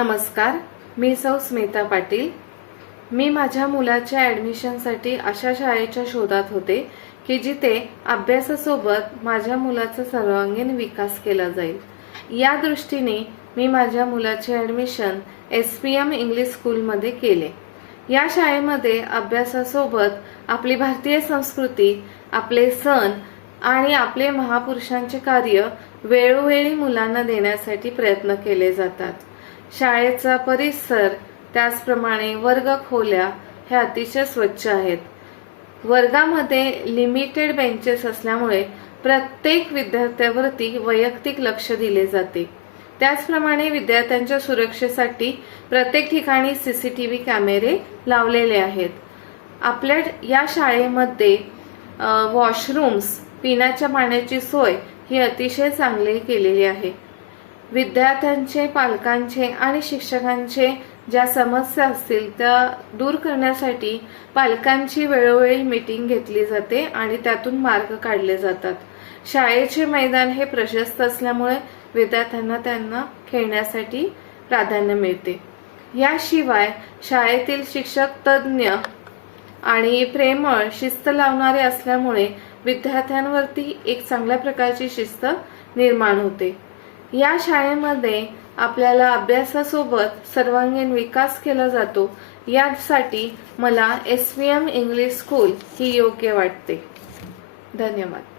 नमस्कार, मी सौ स्मिता पाटील। मी माझ्या मुलाच्या ॲडमिशनसाठी अशा शाळेच्या शोधात होते की जिथे अभ्यासासोबत माझ्या मुलाचा सर्वांगीण विकास केला जाईल। या दृष्टीने मी माझ्या मुलाचे ॲडमिशन SPM इंग्लिश स्कूलमध्ये केले। या शाळेमध्ये अभ्यासासोबत आपली भारतीय संस्कृती, आपले सण आणि आपले महापुरुषांचे कार्य वेळोवेळी मुलांना देण्यासाठी प्रयत्न केले जातात। शाळेचा परिसर त्याचप्रमाणे वर्गखोल्या हे अतिशय स्वच्छ आहेत। वर्गामध्ये लिमिटेड बेंचेस असल्यामुळे प्रत्येक विद्यार्थ्यावरती वैयक्तिक लक्ष दिले जाते। त्याचप्रमाणे विद्यार्थ्यांच्या सुरक्षेसाठी प्रत्येक ठिकाणी CCTV कॅमेरे लावलेले आहेत। आपल्या या शाळेमध्ये वॉशरूम्स, पिण्याच्या पाण्याची सोय ही अतिशय चांगली केलेली आहे। विद्यार्थ्यांचे, पालकांचे आणि शिक्षकांचे ज्या समस्या असतील त्या दूर करण्यासाठी पालकांची वेळोवेळी मीटिंग घेतली जाते आणि त्यातून मार्ग काढले जातात। शाळेचे मैदान हे प्रशस्त असल्यामुळे विद्यार्थ्यांना त्यांना खेळण्यासाठी प्राधान्य मिळते। याशिवाय शाळेतील शिक्षक तज्ञ आणि प्रेमळ, शिस्त लावणारे असल्यामुळे विद्यार्थ्यांवरती एक चांगल्या प्रकारची शिस्त निर्माण होते। या शाळेमध्ये आपल्याला अभ्यासासोबत सर्वांगीण विकास केला जातो। यासाठी मला SPM इंग्लिश स्कूल ही योग्य वाटते। धन्यवाद।